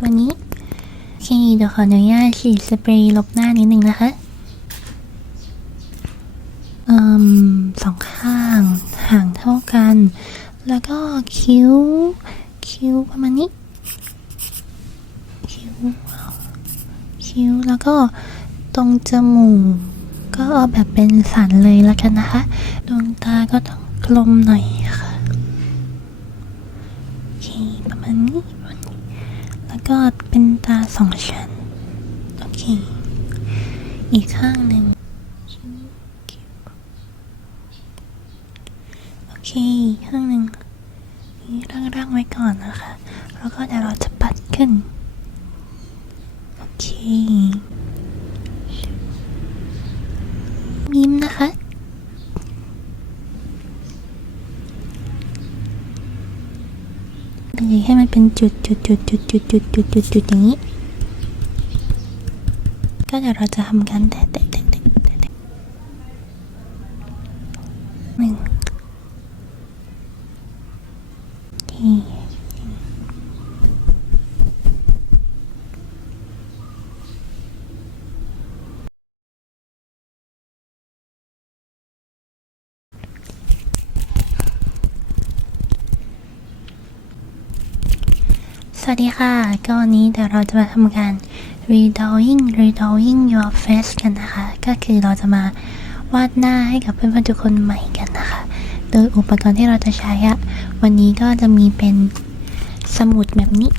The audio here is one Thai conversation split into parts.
ตัวนี้โอเคเดี๋ยวขออนุญาตฉีดสเปรย์ลบหน้านิดนึงนะคะอ่มสองข้างห่างเท่ากัน แล้วก็คิ้ว คิ้วประมาณนี้ คิ้ว คิ้ว แล้วก็ตรงจมูกก็เอาแบบเป็นสันเลยและกันนะคะ ดวงตาก็ต้องกลมหน่อยค่ะ โอเค ประมาณนี้ประมาณนี้ แล้ว ก็เป็นตาสองชั้น โอเค อีกข้างหนึ่งโอเคอีกข้างหนึ่งนี่ร่างๆไว้ก่อนนะคะ แล้วก็เดี๋ยวเราจะปัดขึ้น โอเค ยิ้มนะคะ เลยให้มันเป็นจุดจุดจุดจุดจุดจุดจุดจุดจุดอย่างนี้ ก็เดี๋ยวเราจะทำการแตะแตะแตะหนึ่งโอเคส วัสดีค่ะ ก็วันนี้เดี๋ยวเราจะมาทำการ redrawing redrawing your face กันนะคะ ก็คือเราจะมาวาดหน้าให้กับเพื่อนๆทุกคนใหม่กันนะคะ โดยอุปกรณ์ที่เราจะใช้อะวันนี้ก็จะมีเป็นสมุดแบบนี้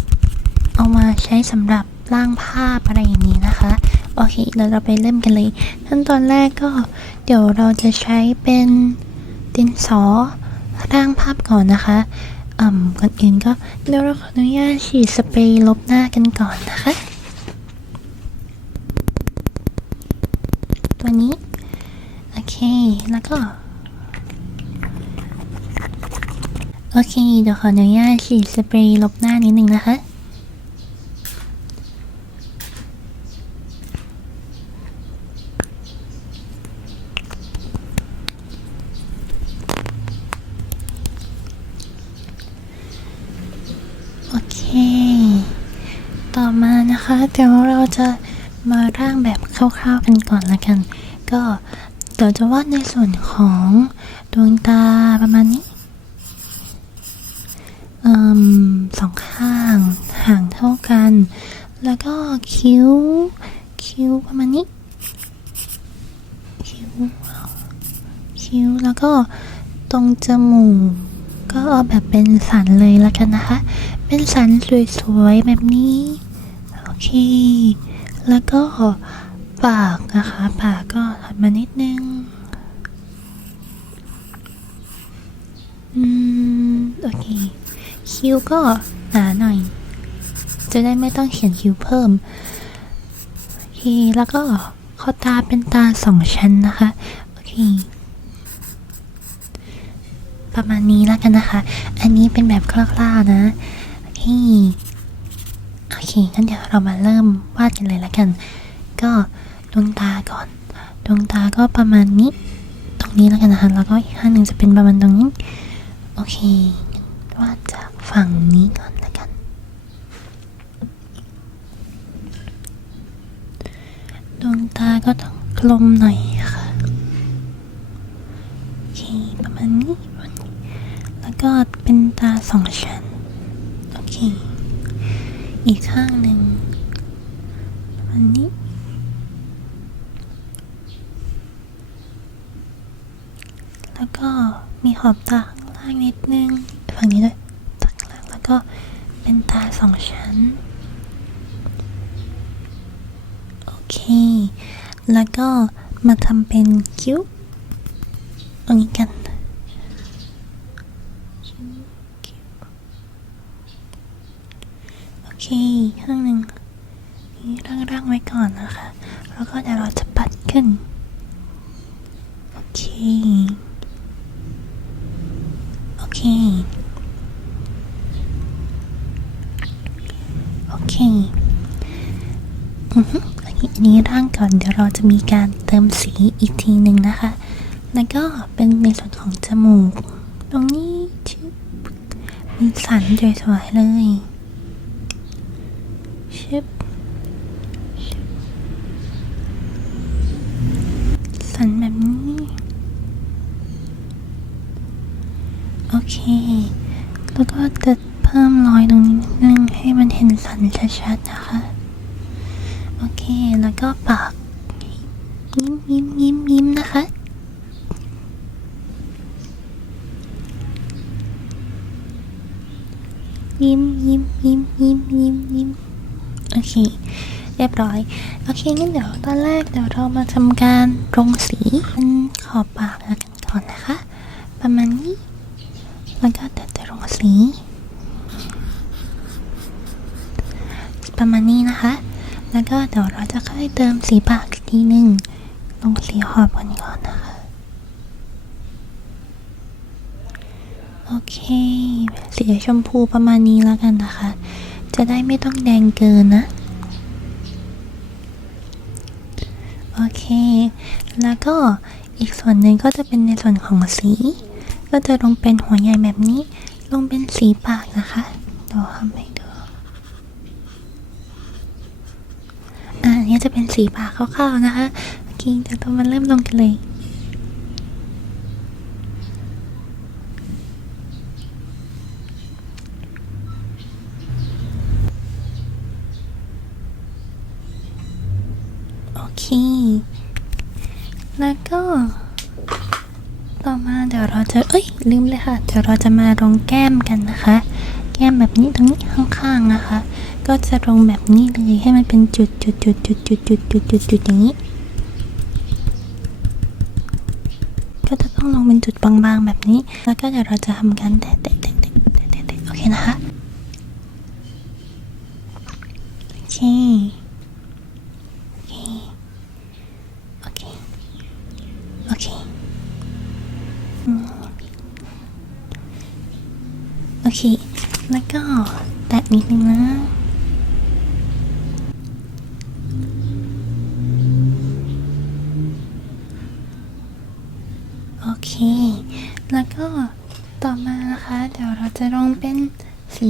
เอามาใช้สำหรับร่างภาพอะไรอย่างนี้นะคะ โอเคเดี๋ยวเราไปเริ่มกันเลยขั้นตอนแรกก็เดี๋ยวเราจะใช้เป็นดินสอร่างภาพก่อนนะคะ อ่ำก่อนอื่นก็เดี๋ยวเราขออนุญาตฉีดสเปรย์ลบหน้ากันก่อนนะคะ ตัวนี้ โอเค แล้วก็ โอเค เดี๋ยวขออนุญาตฉีดสเปรย์ลบหน้านิดนึงนะคะ ต่อมานะคะ เดี๋ยวเราจะมาร่างแบบคร่าวๆกันก่อนละกัน ก็เดี๋ยวจะวาดในส่วนของดวงตาประมาณนี้สองข้างห่างเท่ากัน แล้วก็คิ้ว คิ้วประมาณนี้ คิ้ว คิ้ว แล้วก็ตรงจมูก ก็เอาแบบเป็นสันเลยละกันนะคะ เป็นสันสวยๆแบบนี้ โอเค แล้วก็ปากนะคะ ปากก็ถัดมานิดนึง อืม โอเค คิ้วก็หนาหน่อย จะได้ไม่ต้องเขียนคิ้วเพิ่ม โอเค แล้วก็ข้อตาเป็นตาสองชั้นนะคะ โอเคประมาณนี้แล้วกันนะคะ อันนี้เป็นแบบคร่าวๆนะ โอเคโอเคงั้นเดี๋ยวเรามาเริ่มวาดกันเลยละกัน ก็ดวงตาก่อน ดวงตาก็ประมาณนี้ ตรงนี้แล้วกันนะคะแล้วก็อีกข้างหนึ่งจะเป็นประมาณตรงนี้ โอเควาดจากฝั่งนี้ก่อนละกัน ดวงตาก็ต้องกลมหน่อยค่ะโอเคประมาณนี้ แล้วก็เป็นตาสองชั้น โอเค อีกข้างหนึ่งประมาณ นี้ แล้วก็มีขอบตาข้างล่างนิดนึง ฝั่งนี้ด้วยตาข้างล่างแล้วก็เป็นตาสองชั้น โอเค แล้วก็มาทำเป็นคิ้วตรงนี้กันโอเคข้างหนึ่ง ร่างๆไว้ก่อนนะคะ แล้วก็เดี๋ยวเราจะปัดขึ้น โอเค โอเค โอเคอือฮึอันนี้อันนี้ร่างก่อนเดี๋ยวเราจะมีการเติมสีอีกทีหนึ่งนะคะ แล้วก็เป็นในส่วนของจมูก ตรงนี้ชึบมีสันสวยๆเลยสันแบบนี้ โอ เค แล้วก็จะเพิ่มรอยตรงนี้นิดนึงให้มันเห็นสันชัดๆนะคะ โอเค แล้วก็ปาก ยิ้มยิ้มยิ้มยิ้มนะคะ ยิ้มยิ้มยิ้มยิ้มยิ้มยิ้มโอเค เรียบร้อย โอเคงั้นเดี๋ยวตอนแรกเดี๋ยวเรามาทำการลงสีมันขอบปากแล้วกันก่อนนะคะ ประมาณนี้ แล้วก็เดี๋ยวจะลงสี ประมาณนี้นะคะ แล้วก็เดี๋ยวเราจะค่อยเติมสีปากอีกทีหนึ่งลงสีขอบกันก่อนนะคะ โอเค สีชมพูประมาณนี้แล้วกันนะคะ จะได้ไม่ต้องแดงเกินนะโอเค แล้วก็อีกส่วนหนึ่งก็จะเป็นในส่วนของสี ก็จะลงเป็นหัวใหญ่แบบนี้ ลงเป็นสีปากนะคะเดี๋ยวทำให้ดูอ่าอันนี้จะเป็นสีปากคร่าวๆนะคะโอเคเดี๋ยวเรามาเริ่มลงกันเลยโอเค แล้วก็ ต่อมาเดี๋ยวเราจะเอ้ยลืมเลยค่ะ เดี๋ยวเราจะมาลงแก้มกันนะคะ แก้มแบบนี้ตรงนี้ข้างๆนะคะ ก็จะลงแบบนี้เลยให้มันเป็นจุดจุดจุดจุดจุดจุดจุดจุดจุดอย่างนี้ ก็จะต้องลงเป็นจุดบางๆแบบนี้ แล้วก็เดี๋ยวเราจะทำการแตะแตะแตะแตะแตะแตะแตะโอเคนะคะโอเค โอเค โอเค อืมโอ เค แล้วก็แตะนิดนึงนะโอเค แล้วก็ต่อมานะคะ เดี๋ยวเราจะลองเป็นสี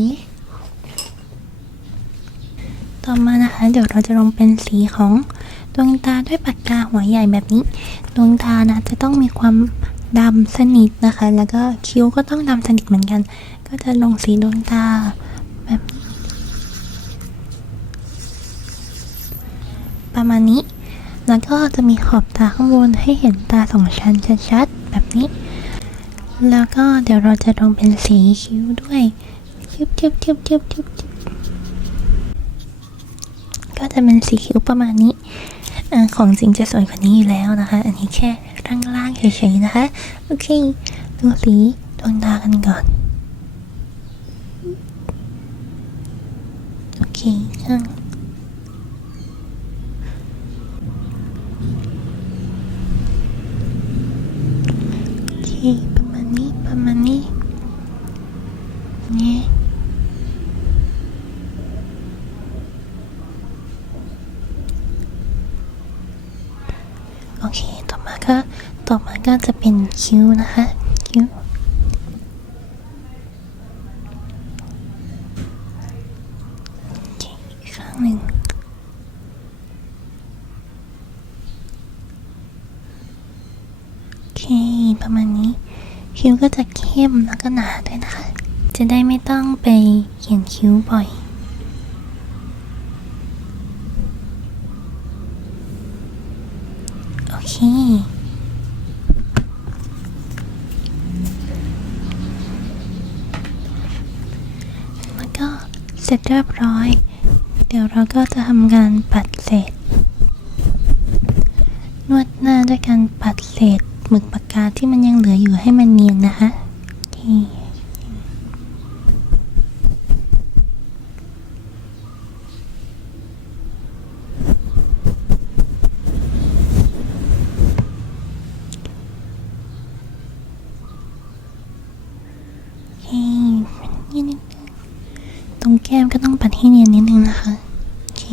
ต่อมานะคะ เดี๋ยวเราจะลงเป็นสีของดวงตาด้วยปากกาหัวใหญ่แบบนี้ ดวงตานะจะต้องมีความ ดำสนิทนะคะ แล้วก็คิ้วก็ต้องดำสนิทเหมือนกัน ก็จะลงสีดวงตาแบบประมาณนี้ แล้วก็จะมีขอบตาข้างบนให้เห็นตาสองชั้นชัดๆแบบนี้ แล้วก็เดี๋ยวเราจะลงเป็นสีคิ้วด้วยทึบทึบทึบทึบทึบทึบก็จะเป็นสีคิ้วประมาณนี้อของจริงจะสวยกว่านี้อยู่แล้วนะคะ อันนี้แค่างล่างเฉยๆนะคะ โอเค ดูสีดวงตากันก่อน โอเคข้างโอเคประมาณนี้ประมาณนี้เนี่โอเค ต่อมาก็ ต่อมา ก็จะเป็นคิ้วนะคะคิ้วข้างหนึ่งโอเคประมาณนี้ คิ้วก็จะเข้มแล้วก็หนาด้วยนะคะ จะได้ไม่ต้องไปเขียนคิ้วบ่อยโอเค แล้วก็เส ร็จเรียบร้อย เดี๋ยวเราก็จะทำการปัดเศษ นวดหน้าด้วยการปัดเศษหมึกปากกาที่มันยังเหลืออยู่ให้มันเนียนนะคะโอเคโอเคนิดนึงตรง แก้มก็ต้องปัดให้เนียนนิดนึงนะคะโอเค